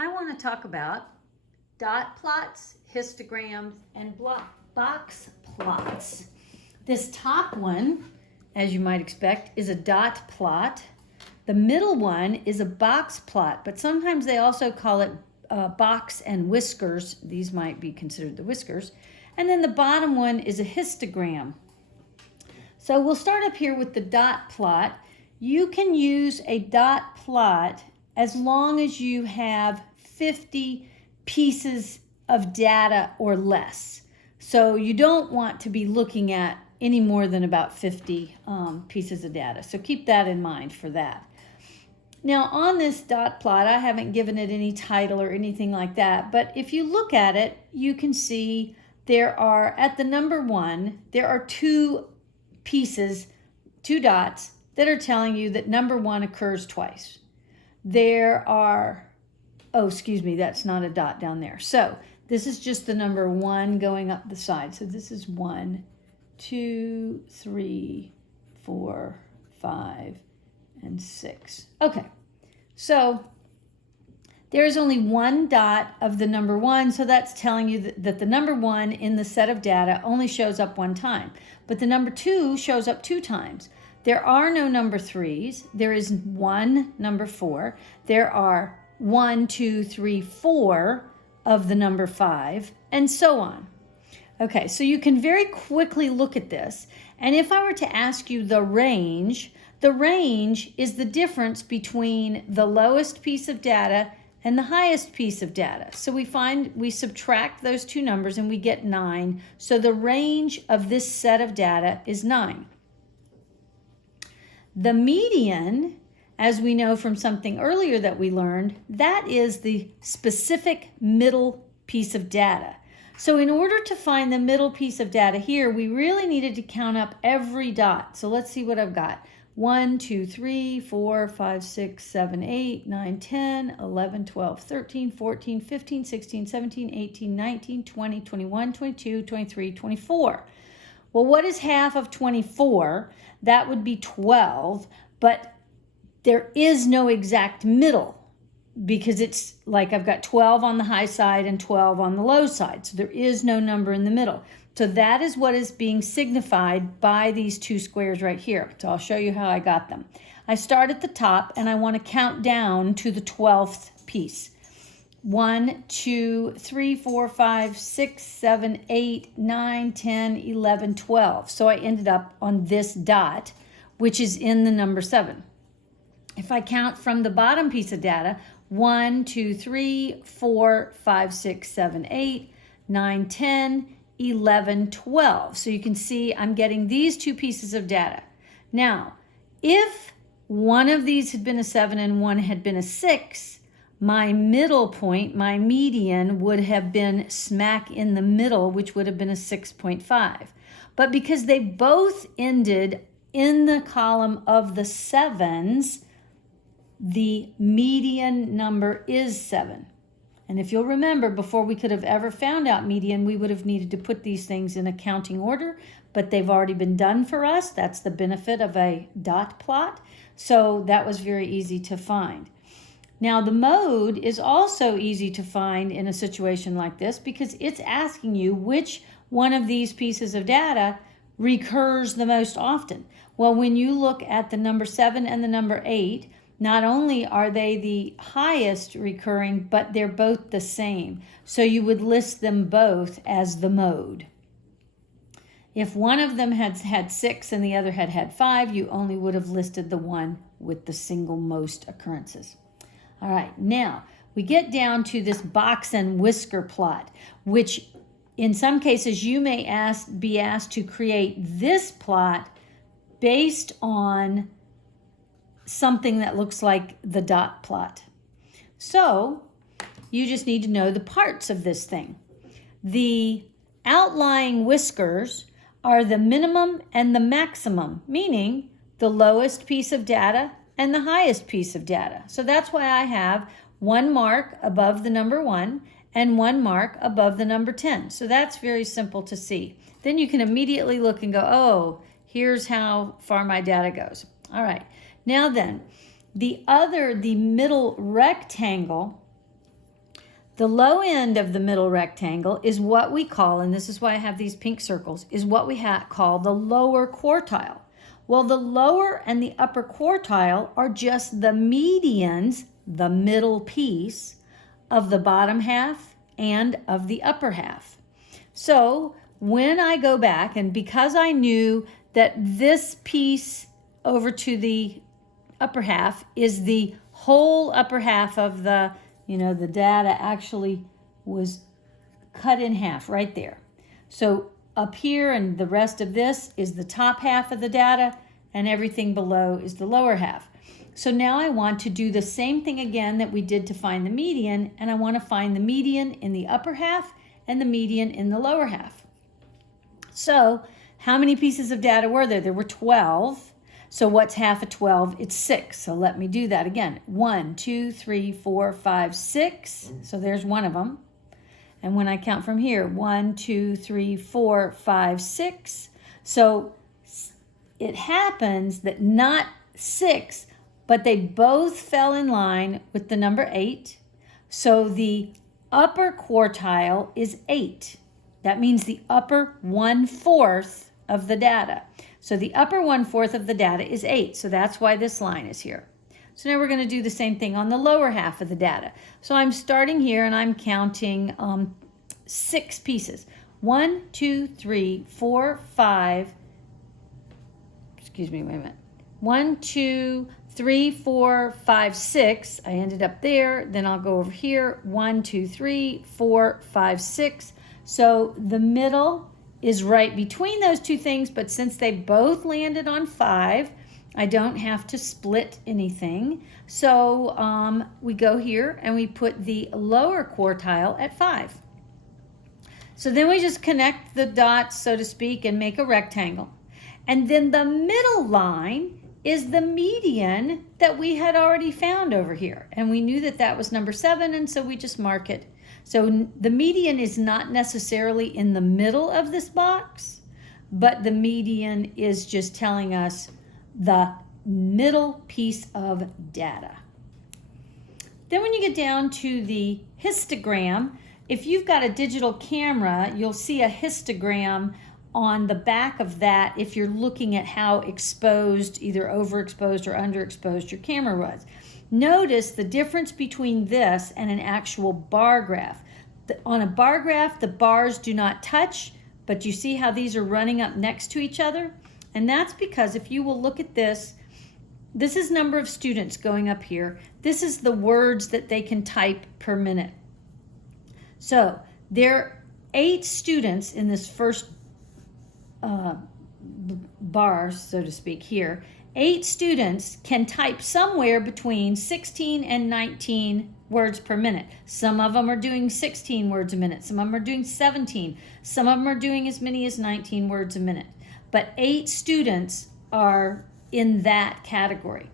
I want to talk about dot plots, histograms, and box plots. This top one, as you might expect, is a dot plot. The middle one is a box plot, but sometimes they also call it box and whiskers. These might be considered the whiskers. And then the bottom one is a histogram. So we'll start up here with the dot plot. You can use a dot plot as long as you have 50 pieces of data or less. So you don't want to be looking at any more than about 50 pieces of data. So keep that in mind for that. Now on this dot plot, I haven't given it any title or anything like that, but if you look at it, you can see there are, at the number 1, there are 2 pieces, 2 dots that are telling you that number 1 occurs twice. There are, oh, excuse me, that's not a dot down there. So this is just the number 1 going up the side. So this is 1, 2, 3, 4, 5, and 6. Okay, so there's only 1 dot of the number 1, so that's telling you that the number 1 in the set of data only shows up 1 time. But the number 2 shows up 2 times. There are no number 3s. There is 1 number 4. There are 1, 2, 3, 4 of the number 5, and so on. Okay, so you can very quickly look at this. And if I were to ask you the range is the difference between the lowest piece of data and the highest piece of data. So we subtract those 2 numbers and we get 9. So the range of this set of data is 9. The median, as we know from something earlier that we learned, that is the specific middle piece of data. So in order to find the middle piece of data here, we really needed to count up every dot. So let's see what I've got. 1, 2, 3, 4, 5, 6, 7, 8, 9, 10, 11, 12, 13, 14, 15, 16, 17, 18, 19, 20, 21, 22, 23, 24. Well, what is half of 24? That would be 12, but there is no exact middle because it's like I've got 12 on the high side and 12 on the low side. So there is no number in the middle. So that is what is being signified by these 2 squares right here. So I'll show you how I got them. I start at the top and I want to count down to the 12th piece. 1, 2, 3, 4, 5, 6, 7, 8, 9, 10, 11, 12. So I ended up on this dot, which is in the number 7. If I count from the bottom piece of data, 1, 2, 3, 4, 5, 6, 7, 8, 9, 10, 11, 12. So you can see I'm getting these 2 pieces of data. Now, if one of these had been a 7 and one had been a 6, my middle point, my median, would have been smack in the middle, which would have been a 6.5. But because they both ended in the column of the 7s, the median number is 7. And if you'll remember, before we could have ever found out median, we would have needed to put these things in a counting order, but they've already been done for us. That's the benefit of a dot plot. So that was very easy to find. Now the mode is also easy to find in a situation like this because it's asking you which one of these pieces of data recurs the most often. Well, when you look at the number 7 and the number 8, not only are they the highest recurring, but they're both the same. So you would list them both as the mode. If one of them had 6 and the other had 5, you only would have listed the one with the single most occurrences. All right, now we get down to this box and whisker plot, which in some cases you may be asked to create this plot based on something that looks like the dot plot. So you just need to know the parts of this thing. The outlying whiskers are the minimum and the maximum, meaning the lowest piece of data and the highest piece of data. So that's why I have 1 mark above the number 1 and 1 mark above the number 10. So that's very simple to see. Then you can immediately look and go, oh, here's how far my data goes. All right, now then, the middle rectangle The low end of the middle rectangle is what we call, and this is why I have these pink circles, is what we call the lower quartile. Well, the lower and the upper quartile are just the medians, the middle piece, of the bottom half and of the upper half. So when I go back, and because I knew that this piece over to the upper half is the whole upper half of the, the data actually was cut in half right there. So up here and the rest of this is the top half of the data, and everything below is the lower half. So now I want to do the same thing again that we did to find the median, and I want to find the median in the upper half and the median in the lower half. So how many pieces of data were there? There were 12. So what's half of 12? It's 6. So let me do that again. 1, 2, 3, 4, 5, 6. So there's one of them. And when I count from here, 1, 2, 3, 4, 5, 6. So it happens that not 6, but they both fell in line with the number 8. So the upper quartile is 8. That means the upper 1/4 of the data. So the upper 1/4 of the data is 8. So that's why this line is here. So now we're going to do the same thing on the lower half of the data. So I'm starting here and I'm counting 6 pieces. 1, 2, 3, 4, 5. Excuse me, wait a minute. 1, 2, 3, 4, 5, 6. I ended up there. Then I'll go over here. 1, 2, 3, 4, 5, 6. So the middle is right between those two things, but since they both landed on 5, I don't have to split anything. So we go here and we put the lower quartile at 5. So then we just connect the dots, so to speak, and make a rectangle. And then the middle line is the median that we had already found over here. And we knew that that was number 7, and so we just mark it. So the median is not necessarily in the middle of this box, but the median is just telling us the middle piece of data. Then when you get down to the histogram, if you've got a digital camera, you'll see a histogram on the back of that if you're looking at how exposed, either overexposed or underexposed your camera was. Notice the difference between this and an actual bar graph. On a bar graph, the bars do not touch, but you see how these are running up next to each other? And that's because if you will look at this, this is number of students going up here. This is the words that they can type per minute. So there are 8 students in this first bar, so to speak, here. 8 students can type somewhere between 16 and 19 words per minute. Some of them are doing 16 words a minute. Some of them are doing 17. Some of them are doing as many as 19 words a minute. But 8 students are in that category.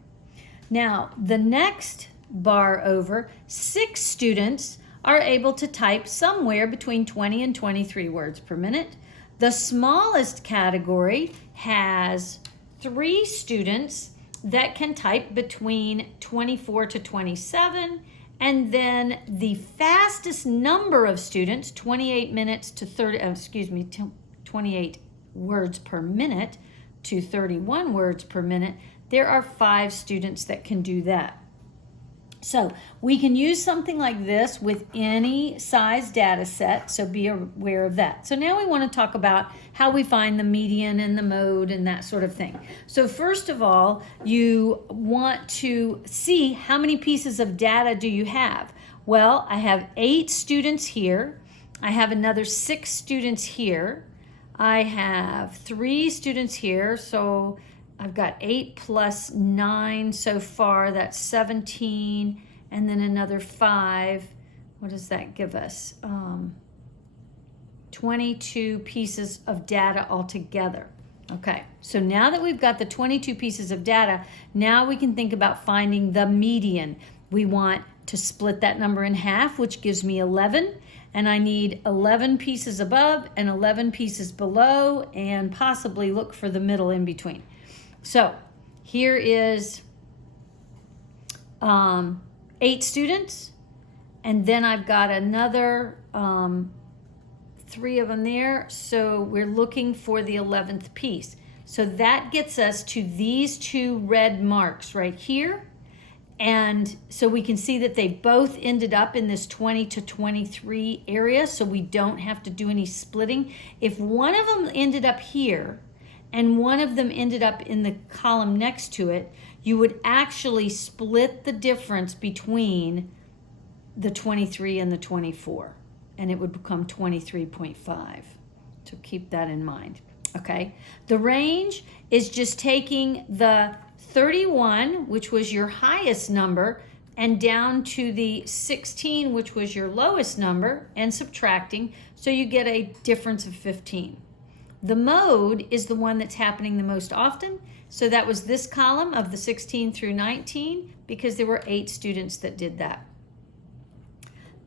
Now, the next bar over, 6 students are able to type somewhere between 20 and 23 words per minute. The smallest category has 3 students that can type between 24 to 27, and then the fastest number of students, 28 words per minute to 31 words per minute, there are 5 students that can do that. So we can use something like this with any size data set, so be aware of that. So now we want to talk about how we find the median and the mode and that sort of thing. So first of all, you want to see how many pieces of data do you have. Well, I have 8 students here. I have another 6 students here. I have 3 students here, so I've got 8 plus 9 so far, that's 17, and then another 5. What does that give us? 22 pieces of data altogether. Okay, so now that we've got the 22 pieces of data, now we can think about finding the median. We want to split that number in half, which gives me 11, and I need 11 pieces above and 11 pieces below, and possibly look for the middle in between. So here is 8 students, And then I've got another 3 of them there. So we're looking for the 11th piece. So that gets us to these 2 red marks right here. And so we can see that they both ended up in this 20 to 23 area, so we don't have to do any splitting. If one of them ended up here and one of them ended up in the column next to it, you would actually split the difference between the 23 and the 24, and it would become 23.5. So keep that in mind, okay? The range is just taking the 31, which was your highest number, and down to the 16, which was your lowest number, and subtracting, so you get a difference of 15. The mode is the one that's happening the most often, so that was this column of the 16 through 19, because there were 8 students that did that.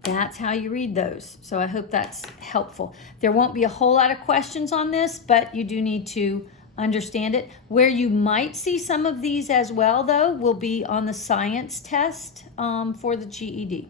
That's how you read those. So I hope that's helpful. There won't be a whole lot of questions on this, but you do need to understand it. Where you might see some of these as well, though, will be on the science test for the GED.